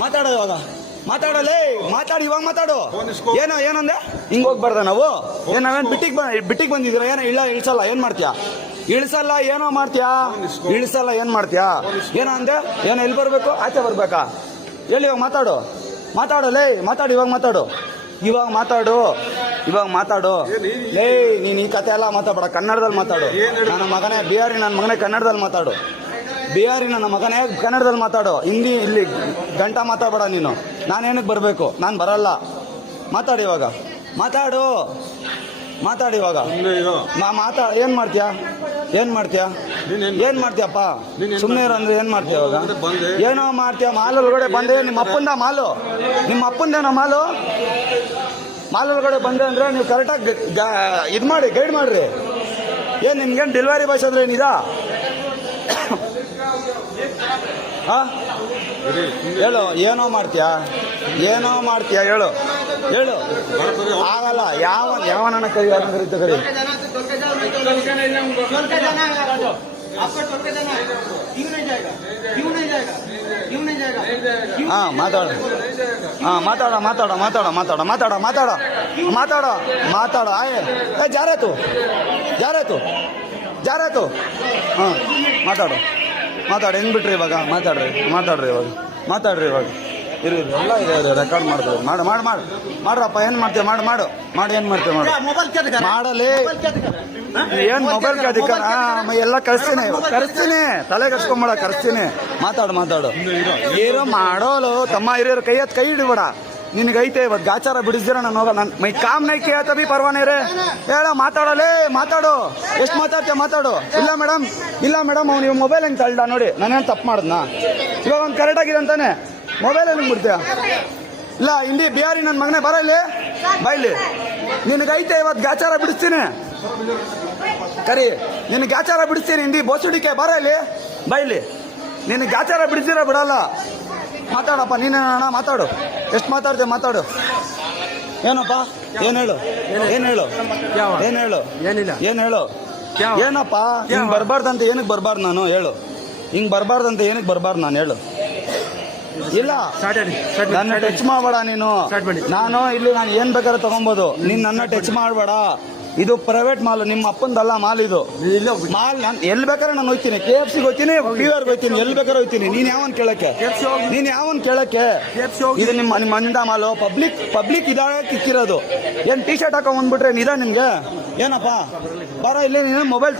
ಮಾತಾಡೋ ಇವಾಗ, ಮಾತಾಡಲೇ, ಮಾತಾಡಿ ಇವಾಗ ಮಾತಾಡು. ಏನಂದೆ? ಹಿಂಗ್ ಹೋಗ್ಬಾರ್ದ ನಾವು? ಏನ್ ನಾವೇನ್ ಬಿಟ್ಟಿಗೆ ಬಂದಿದ್ರ? ಏನೋ ಇಳಿಸಲ್ಲ, ಏನ್ ಮಾಡ್ತೀಯಾ? ಇಳಿಸಲ್ಲ, ಏನೋ ಮಾಡ್ತೀಯಾ? ಇಳಿಸಲ್ಲ, ಏನ್ ಮಾಡ್ತೀಯಾ? ಏನೋ ಅಂದೆ? ಏನೋ ಎಲ್ಲಿ ಬರ್ಬೇಕು? ಆಚೆ ಬರ್ಬೇಕಾ? ಎಲ್ಲಿ? ಇವಾಗ ಮಾತಾಡು, ಮಾತಾಡಲೇ, ಮಾತಾಡು ಇವಾಗ, ಮಾತಾಡು ಇವಾಗ, ಮಾತಾಡು ಲೇ. ನೀನ್ ಈ ಕತೆ ಎಲ್ಲ ಮಾತಾಡ, ಕನ್ನಡದಲ್ಲಿ ಮಾತಾಡು. ನನ್ನ ಮಗನೇ ಬಿಹಾರಿ, ನನ್ನ ಮಗನೇ ಕನ್ನಡದಲ್ಲಿ ಮಾತಾಡು. ಬಿಹಾರಿ ನನ್ನ ಮಗನೇ ಕನ್ನಡದಲ್ಲಿ ಮಾತಾಡು. ಹಿಂದಿ ಇಲ್ಲಿ ಗಂಟ ಮಾತಾಡಬೇಡ ನೀನು. ನಾನೇನಕ್ಕೆ ಬರಬೇಕು? ನಾನು ಬರಲ್ಲ. ಮಾತಾಡಿ ಇವಾಗ, ಮಾತಾಡು ಇವಾಗ. ಏನ್ ಮಾಡ್ತೀಯಾ? ಏನ್ ಮಾಡ್ತೀಯಪ್ಪ? ಸುಮ್ಮನೆ ಇರಂದ್ರೆ ಏನ್ ಮಾಡ್ತೀಯ ಇವಾಗ? ಏನೋ ಮಾಡ್ತೀಯ? ಮಾಲ್ ಒಳಗಡೆ ಬಂದೆ, ನಿಮ್ಮ ಅಪ್ಪಂದ ಮಾಲು, ನಿಮ್ಮ ಅಪ್ಪಂದೇನೋ ಮಾಲ್ ಒಳಗಡೆ ಬಂದೆ ಅಂದ್ರೆ ನೀವು ಕರೆಕ್ಟಾಗಿ ಇದು ಮಾಡಿ, ಗೈಡ್ ಮಾಡ್ರಿ. ಏನ್ ನಿಮ್ಗೇನು ಡೆಲಿವರಿ ಬಾಯ್ಸ್ ಅಂದ್ರೆ ಏನಿದಾ? ಹೇಳು, ಏನೋ ಮಾಡ್ತೀಯಾ? ಹೇಳು ಆಗಲ್ಲ. ಯಾವನ ಕರಿ, ಕರಿ. ಮಾತಾಡ, ಜಾರಾತು. ಮಾತಾಡು ಹೆಂಗ್ ಬಿಟ್ರಿ ಇವಾಗ? ಮಾತಾಡ್ರಿ ಇವಾಗ. ಇರು ಎಲ್ಲ ಇದೆ, ರೆಕಾರ್ಡ್ ಮಾಡ್ತಾರೆ. ಮಾಡ್ರಪ್ಪ. ಏನ್ ಮಾಡ್ತೀಯ? ಮಾಡು ಏನ್ ಮಾಡ್ತೀಯ? ಮಾಡಲಿ. ಏನ್ ಮೊಬೈಲ್ ಅಧಿಕಾರ? ಎಲ್ಲ ಕರೆಸ್ತೀನಿ, ತಲೆ ಕರ್ಸ್ಕೊಂಬೇಡ, ಕರೆಸ್ತೀನಿ. ಮಾತಾಡು. ಏನೋ ಮಾಡೋಲು ತಮ್ಮ, ಹಿರಿಯರು ಕೈ ಹಿಡಿಬೇಡ. ನಿನಗೈತೆ ಇವತ್ತು ಗಾಚಾರ ಬಿಡಿಸ್ದಿರ ನಾನು ಹೋಗಲ್ಲ. ಮೈ ಕಾಮ್ ನೈ ಕೇಳ್ತ ಬಿ ಪರ್ವಾನೇ ರೇ. ಹೇಳ, ಮಾತಾಡು. ಎಷ್ಟು ಮಾತಾಡ್ತೀಯ? ಮಾತಾಡು. ಇಲ್ಲ ಮೇಡಮ್ ಅವ್ನು ಮೊಬೈಲ್ ಹೆಂಗ್ ತಳ್ಳ ನೋಡಿ. ನಾನೇನು ತಪ್ಪು ಮಾಡಿದ್ನಾ? ಇವಾಗ ಒಂದು ಕರೆಕ್ಟ್ ಆಗಿದೆ ಅಂತಾನೆ ಮೊಬೈಲ್ ಹೆಂಗ್ ಬಿಡ್ತೀಯ? ಇಲ್ಲ, ಹಿಂದಿ ಬಿಹಾರಿ ನನ್ನ ಮಗನೇ ಬರ ಇಲ್ಲಿ, ಬೈಲಿ. ನಿನಗೈತೆ ಇವತ್ತು ಗಾಚಾರ ಬಿಡಿಸ್ತೀನಿ. ಕರಿ, ನಿನಗೆ ಗಾಚಾರ ಬಿಡಿಸ್ತೀನಿ. ಹಿಂದಿ ಬೋಸುಡಿಕೆ ಬರ ಇಲ್ಲಿ, ಬೈಲಿ. ನಿನಗೆ ಗಾಚಾರ ಬಿಡಿಸಿರ ಬಿಡಲ್ಲ. ಮಾತಾಡಪ್ಪ ನೀನು. ಮಾತಾಡು. ಎಷ್ಟು ಮಾತಾಡ್ತೀಯ? ಮಾತಾಡು. ಏನಪ್ಪ? ಏನ್ ಹೇಳು? ಏನಪ್ಪ? ಹಿಂಗ್ ಬರ್ಬಾರ್ದಂತ ಏನಕ್ಕೆ ಬರ್ಬಾರ್ದು ನಾನು? ಹೇಳು. ಹಿಂಗ್ ಬರ್ಬಾರ್ದಂತ ಏನಕ್ಕೆ ಬರ್ಬಾರ್ದು ನಾನು? ಹೇಳು. ಇಲ್ಲ, ನನ್ನ ಟಚ್ ಮಾಡಬೇಡ ನೀನು. ನಾನು ಏನ್ ಬೇಕಾದ್ರೆ ತಗೊಬೋದು. ನೀನ್ ನನ್ನ ಟಚ್ ಮಾಡಬೇಡ. ಇದು ಪ್ರೈವೇಟ್ ಮಾಲ್, ನಿಮ್ಮ ಅಪ್ಪಂದಲ್ಲ ಮಾಲ್. ಇದು ಮಾಲ್ ನಾನು ಎಲ್ಲಿ ಬೇಕಾದ್ರೆ ನಾನು ಹೋಗ್ತೀನಿ. KFC ಹೋಗ್ತೀನಿ, PVR ಹೋಗ್ತೀನಿ, ಎಲ್ಲಿ ಬೇಕಾದ್ರೆ ಹೋಗ್ತೀನಿ. ನೀನ್ ಯಾವನ್ ಕೇಳಕ್ಕೆ? ಇದು ನಿಮ್ಮ ಮಂದ ಮಾಲು. ಪಬ್ಲಿಕ್ ಇದಾಗಕ್ಕೆ ಇಕ್ಕಿರೋದು. ಏನ್ ಟಿ ಶರ್ಟ್ ಹಾಕೊಂಡ್ ಬಂದ್ಬಿಟ್ರೆ ನಿಧ ನಿಮ್ಗೆ? ಏನಪ್ಪ? ಬರೋ ಇಲ್ಲಿ ನೀನು ಮೊಬೈಲ್